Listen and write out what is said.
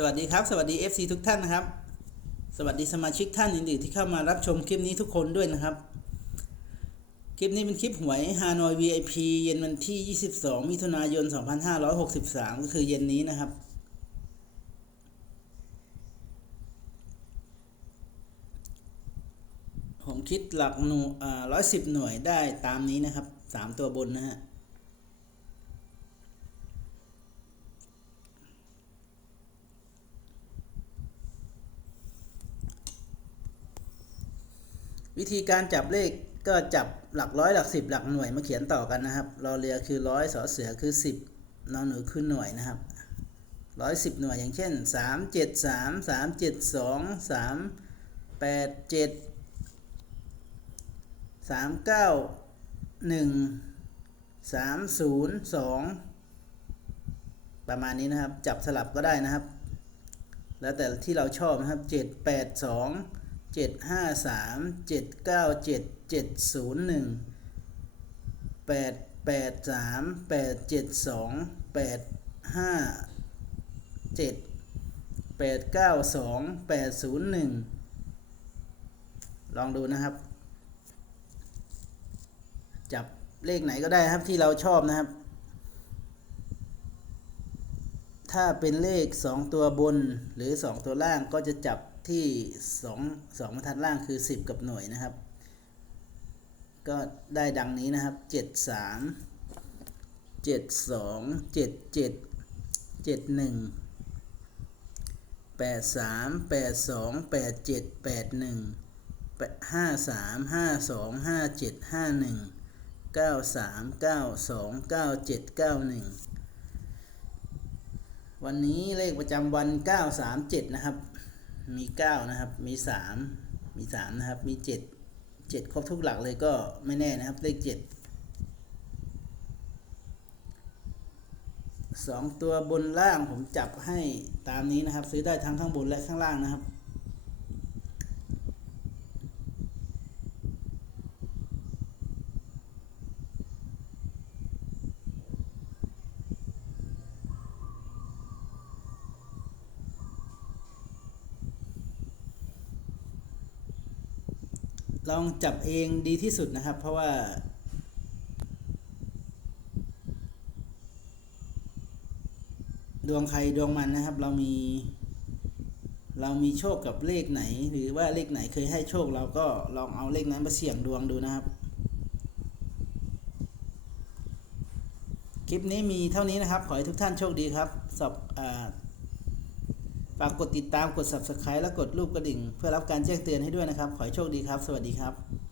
สวัสดีครับ สวัสดี FC ทุกท่านนะครับ สวัสดีสมาชิกท่านอื่นๆที่เข้ามารับชมคลิปนี้ทุกคนด้วยนะครับ คลิปนี้เป็นคลิปหวยฮานอย VIP เย็นวันที่ 22 มิถุนายน 2563 ก็คือเย็นนี้นะครับผมคิดหลักหน่วยร้อยสิบหน่วยได้ตามนี้นะครับสามตัวบนนะฮะ วิธีการจับเลขก็จับหลักร้อยหลักสิบหลักหน่วยมาเขียนต่อกันนะครับรอเรือคือร้อยสอเสือคือสิบนอนหนูคือหน่วยนะครับร้อยสิบหน่วยอย่างเช่นสามเจ็ดสามสามเจ็ดสองสามแปดเจ็ดสามเก้าหนึ่งสามศูนย์สองประมาณนี้นะครับ จับสลับก็ได้นะครับ แล้วแต่ที่เราชอบนะครับเจ็ดแปดสอง เจ็ดห้าสามเจ็ดเก้าเจ็ดเจ็ดศูนย์หนึ่งแปดแปดสามแปดเจ็ดสองแปดห้าเจ็ดแปดเก้าสองแปดศูนย์หนึ่งลองดูนะครับ จับเลขไหนก็ได้ครับที่เราชอบนะครับ ถ้าเป็นเลข 2 ตัวบนหรือ 2 ตัวล่างก็จะจับที่ 2 2บรรทัดล่างคือ 10 กับหน่วยนะครับ ก็ได้ดังนี้นะครับ 73 72 77 71 83 82 87 81 53 52 57 51 93 92 97 91 วันนี้เลขประจำวัน 937 นะครับ มี 9 นะครับ มี 3 มี 3 นะครับ มี 7 7 ครบทุกหลักเลยก็ไม่แน่นะครับ เลข 7 2 ตัวบนล่างผมจับให้ตามนี้นะครับ ซื้อได้ทั้งข้างบนและข้างล่างนะครับ ลองจับเองดีที่สุดนะครับ เพราะว่า ดวงใครดวงมันนะครับ เรามี เรามีโชคกับเลขไหน หรือว่าเลขไหนเคยให้โชค เราก็ลองเอาเลขนั้นมาเสี่ยงดวงดูนะครับ คลิปนี้มีเท่านี้นะครับ ขอให้ทุกท่านโชคดีครับสอบอ่า ฝากกดติดตามกด subscribe และกดรูปกระดิ่ง เพื่อรับการแจ้งเตือนให้ด้วยนะครับ ขอให้โชคดีครับ สวัสดีครับ